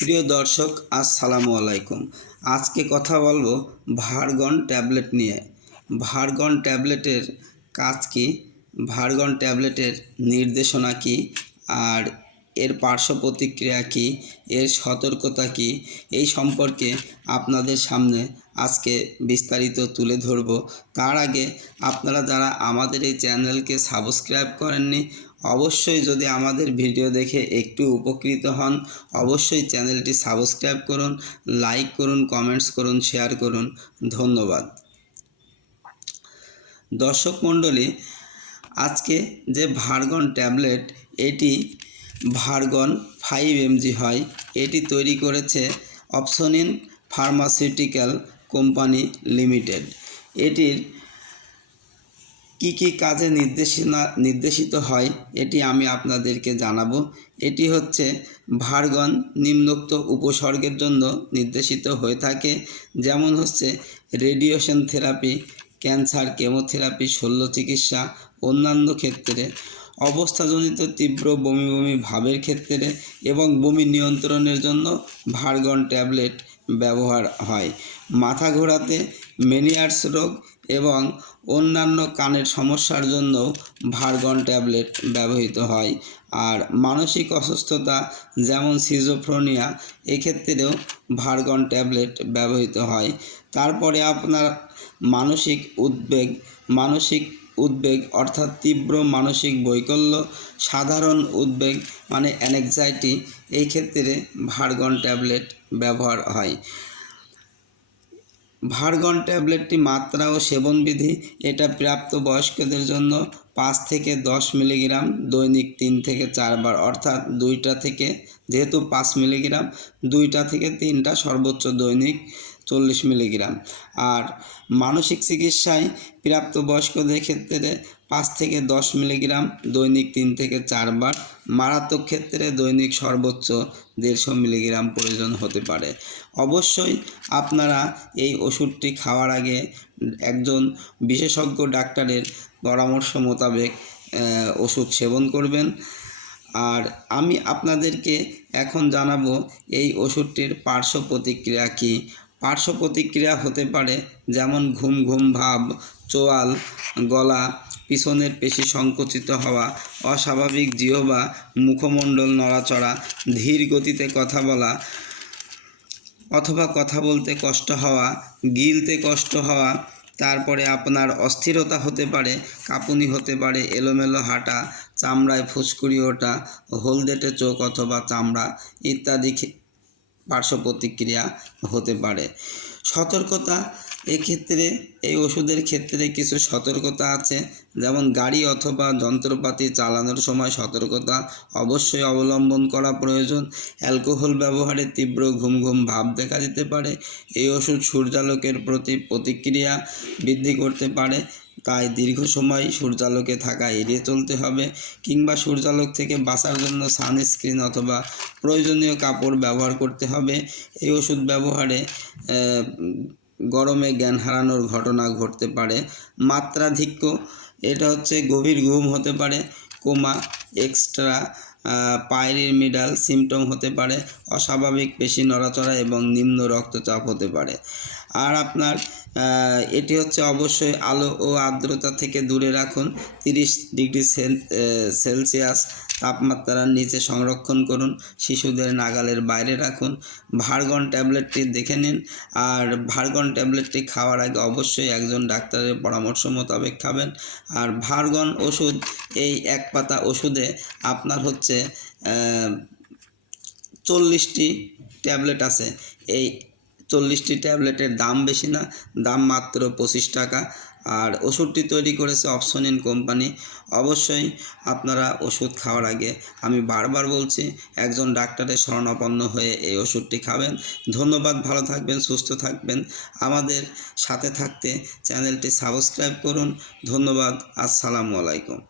প্রিয় দর্শক, আসসালামু আলাইকুম। আজকে কথা বলব ভার্গন ট্যাবলেট নিয়ে। ভার্গন ট্যাবলেটের কাজ কী? ভার্গন ট্যাবলেটের নির্দেশনা কী? আর এর পার্শ্ব প্রতিক্রিয়া কী? এর সতর্কতা কী? এই সম্পর্কে আপনাদের সামনে আজকে বিস্তারিত তুলে ধরব। তার আগে আপনারা যারা আমাদের এই চ্যানেলকে সাবস্ক্রাইব করেননি অবশ্যই যদি আমাদের ভিডিও দেখে একটু উপকৃত হন, অবশ্যই চ্যানেলটি সাবস্ক্রাইব করুন, লাইক করুন, কমেন্টস করুন, শেয়ার করুন। ধন্যবাদ। দর্শক মণ্ডলী, আজকে যে ভার্গন ট্যাবলেট, এটি ভার্গন ফাইভ এমজি হয়। এটি তৈরি করেছে অপসনিন ফার্মাসিউটিক্যাল কোম্পানি লিমিটেড। এটির কি কি কাজে নির্দেশনা, নির্দেশিত হয়, এটি আমি আপনাদেরকে জানাব। এটি হচ্ছে ভার্গন নিম্নোক্ত উপসর্গের জন্য নির্দেশিত হয়ে থাকে, যেমন হচ্ছে, রেডিয়েশন থেরাপি, ক্যান্সার কেমোথেরাপি, শল্য চিকিৎসা, অন্যান্য ক্ষেত্রে, অবস্থাজনিত তীব্র বমি বমি ভাবের ক্ষেত্রে এবং বমি নিয়ন্ত্রণের জন্য ভার্গন ট্যাবলেট ব্যবহার হয়। মাথা ঘোরাতে মেনিয়ার্স রোগ এবং অন্যান্য কানের সমস্যার জন্য ভার্গন ট্যাবলেট ব্যবহৃত হয়। আর মানসিক অসুস্থতা যেমন সিজোফ্রোনিয়া এক্ষেত্রেও ভার্গন ট্যাবলেট ব্যবহৃত হয়। তারপরে আপনার মানসিক উদ্বেগ মানসিক উদ্বেগ অর্থাৎ তীব্র মানসিক বৈকল্য, সাধারণ উদ্বেগ মানে অ্যানেকজাইটি এই ক্ষেত্রে ভার্গন ট্যাবলেট ব্যবহার হয়। ভার্গন ট্যাবলেটটি মাত্রা ও সেবনবিধি, এটা প্রাপ্ত বয়স্কদের জন্য পাঁচ থেকে দশ মিলিগ্রাম, দৈনিক তিন থেকে চারবার, অর্থাৎ দুইটা থেকে, যেহেতু পাঁচ মিলিগ্রাম, দুইটা থেকে তিনটা সর্বোচ্চ দৈনিক চল্লিশ মিলিগ্রাম। আর মানসিক চিকিৎসায় প্রাপ্তবয়স্কদের ক্ষেত্রে পাঁচ থেকে দশ মিলিগ্রাম, দৈনিক তিন থেকে চারবার। মারাত্মক ক্ষেত্রে দৈনিক সর্বোচ্চ দেড়শো মিলিগ্রাম প্রয়োজন হতে পারে। অবশ্যই আপনারা এই ওষুধটি খাওয়ার আগে একজন বিশেষজ্ঞ ডাক্তারের পরামর্শ মোতাবেক ওষুধ সেবন করবেন। আর আমি আপনাদেরকে এখন জানাব এই ওষুধটির পার্শ্ব প্রতিক্রিয়া কী। পার্শ্ব প্রতিক্রিয়া হতে পারে যেমন ঘুম ঘুম ভাব, চোয়াল, গলা, পিছনের পেশি সংকুচিত হওয়া, অস্বাভাবিক জিহবা, মুখমণ্ডল নড়াচড়া, ধীর গতিতে কথা বলা, অথবা কথা বলতে কষ্ট হওয়া, গিলতে কষ্ট হওয়া, তারপরে আপনার অস্থিরতা হতে পারে, কাঁপুনি হতে পারে, এলোমেলো হাঁটা, চামড়ায় ফুসকুড়ি ওঠা, হলদেটে চোখ অথবা চামড়া ইত্যাদি পার্শ্ব প্রতিক্রিয়া হতে পারে। সতর্কতা এক্ষেত্রে এই ওষুধের ক্ষেত্রে কিছু সতর্কতা আছে, যেমন গাড়ি অথবা যন্ত্রপাতি চালানোর সময় সতর্কতা অবশ্যই অবলম্বন করা প্রয়োজন। অ্যালকোহল ব্যবহারে তীব্র ঘুম ঘুম ভাব দেখা দিতে পারে। এই ওষুধ সূর্যালোকের প্রতি প্রতিক্রিয়া বৃদ্ধি করতে পারে। তাই দীর্ঘ সময় সূর্যালোকে থাকা এড়িয়ে চলতে হবে কিংবা সূর্যালোক থেকে বাঁচার জন্য সানস্ক্রিন অথবা প্রয়োজনীয় কাপড় ব্যবহার করতে হবে। এই ওষুধ ব্যবহারে গরমে জ্ঞান হারানোর ঘটনা ঘটতে পারে। মাত্রাধিক্য, এটা হচ্ছে গভীর ঘুম হতে পারে, coma, extra pyramidal symptom হতে পারে, অস্বাভাবিক পেশি নড়াচড়া এবং নিম্ন রক্তচাপ হতে পারে। আর আপনার এটি হচ্ছে অবশ্যই আলো ও আর্দ্রতা থেকে দূরে রাখুন, তিরিশ ডিগ্রি সেলসিয়াস তাপমাত্রার নিচে সংরক্ষণ করুন, শিশুদের নাগালের বাইরে রাখুন, ভার্গন ট্যাবলেটটি দেখে নিন, আর ভার্গন ট্যাবলেটটি খাওয়ার আগে অবশ্যই একজন ডাক্তারের পরামর্শ মোতাবেক খাবেন। আর ভার্গন ওষুধ, এই এক পাতা ওষুধে আপনার হচ্ছে চল্লিশটি ট্যাবলেট আছে। এই চল্লিশটি ট্যাবলেটের দাম বেশি না, দাম মাত্র পঁচিশ টাকা। আর ওষুধটি তৈরি করেছে অপশন ইন কোম্পানি অবশ্যই আপনারা ওষুধ খাওয়ার আগে আমি বারবার বলছি, একজন ডাক্তারের শরণাপন্ন হয়ে এই ওষুধটি খাবেন। ধন্যবাদ, ভালো থাকবেন, সুস্থ থাকবেন। আমাদের সাথে থাকতে চ্যানেলটি সাবস্ক্রাইব করুন। ধন্যবাদ, আসসালামু আলাইকুম।